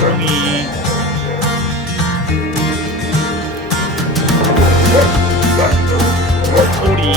똥이 소리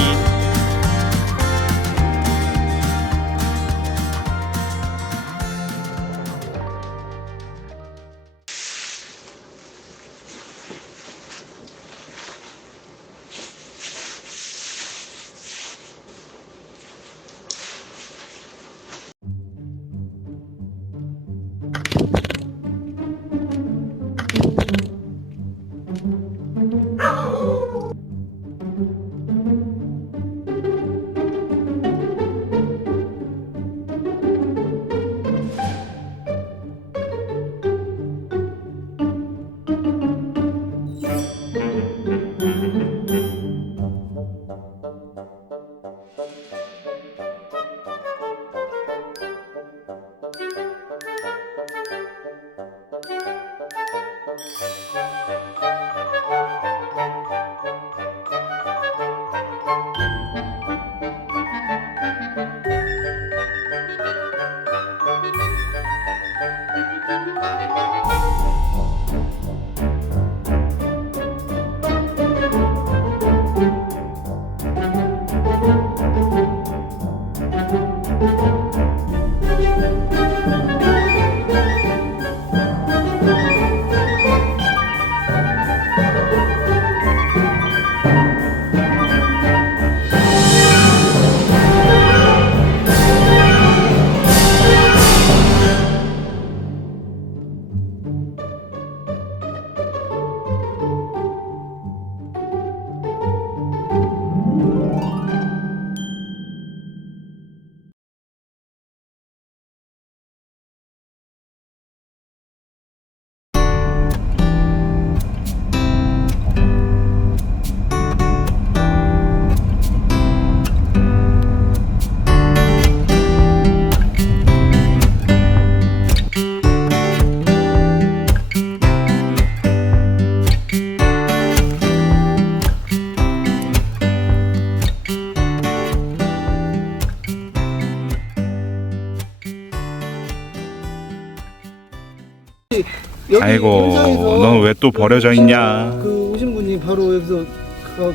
여기 아이고, 현장에서 넌 왜 또 버려져 있냐? 그 오신 분이 바로 여기서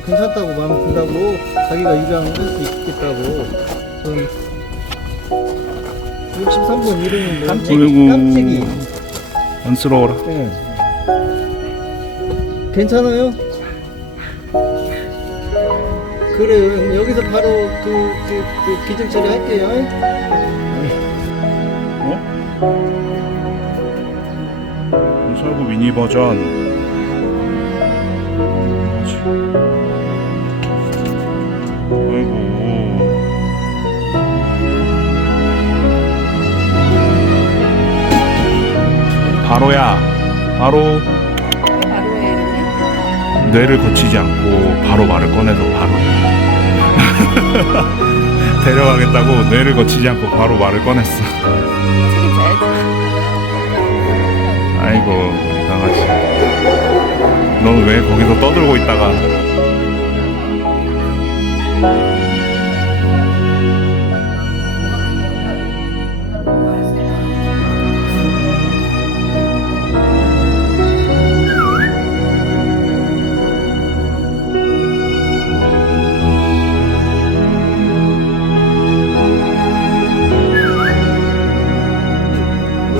괜찮다고 마음에 든다고 자기가 입양할 수 있겠다고. 저는 63번 이름은 아이고. 깜찍이. 안쓰러워라. 네. 괜찮아요? 그래요. 여기서 바로 그 기증 처리할게요. 어? 살구 미니 버전. 아이고. 바로야. 바로 바로의 이름이? 뇌를 거치지 않고 바로 말을 꺼내서 바로야. 데려가겠다고 뇌를 거치지 않고 바로 말을 꺼냈어. 책임져야지. 아이고 우리 강아지. 넌 왜 거기서 떠들고 있다가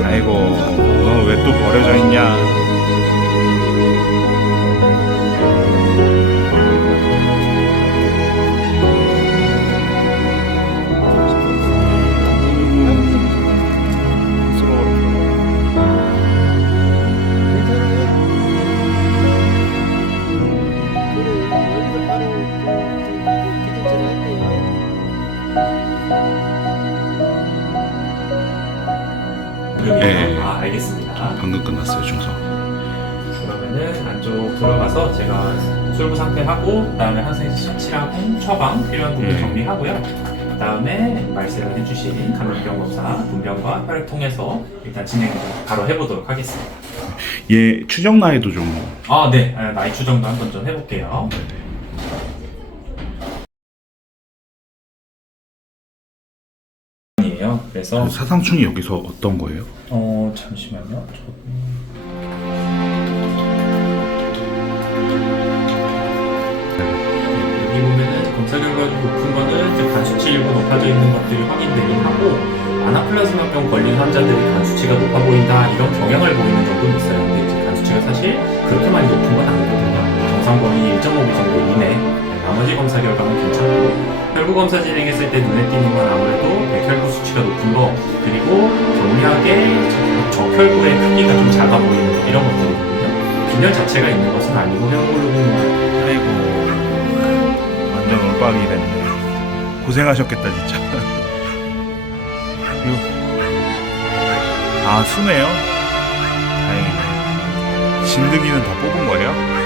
아이고 너 왜 또 버려져 있냐. 네. 알겠습니다. 방금 끝났어요 중성. 그러면은 안쪽 들어가서 제가 술부 상태하고 그다음에 항생 칠하고 처방 필요한 부분 네. 정리하고요. 그다음에 말씀을 해주신 감염병 검사 분변과 혈액 통해서 일단 진행 바로 해보도록 하겠습니다. 얘 추정 나이도 좀. 네. 나이 추정도 한번 좀 해볼게요. 이에요. 그래서 그래서 사상충이 여기서 어떤 거예요? 잠시만요. 여기 보면은 검사 결과가 좀 높은 거는 이제 간 수치 일부 높아져 있는 것들이 확인되긴 하고 아나플라즈마병 걸린 환자들이 간 수치가 높아 보인다 이런 경향을 보이는 정도는 있어요. 근데 이제 간 수치가 사실 그렇게 많이 높은 건 아니거든요. 정상 범위 1.5배 정도 이내. 나머지 검사 결과는 괜찮고 혈구 검사 진행했을 때 눈에 띄는 건 아무래도 백혈구 수치가 높은 거 그리고 경미하게 적혈구의 크기가 좀 작아 보이는 거 이런 것들이거든요. 빈혈 자체가 있는 것은 아니고 헤모글로빈 아이고 완전 올박이 됐네. 고생하셨겠다 진짜. 아 수네요? 다행이네. 진드기는 다 뽑은 거예요?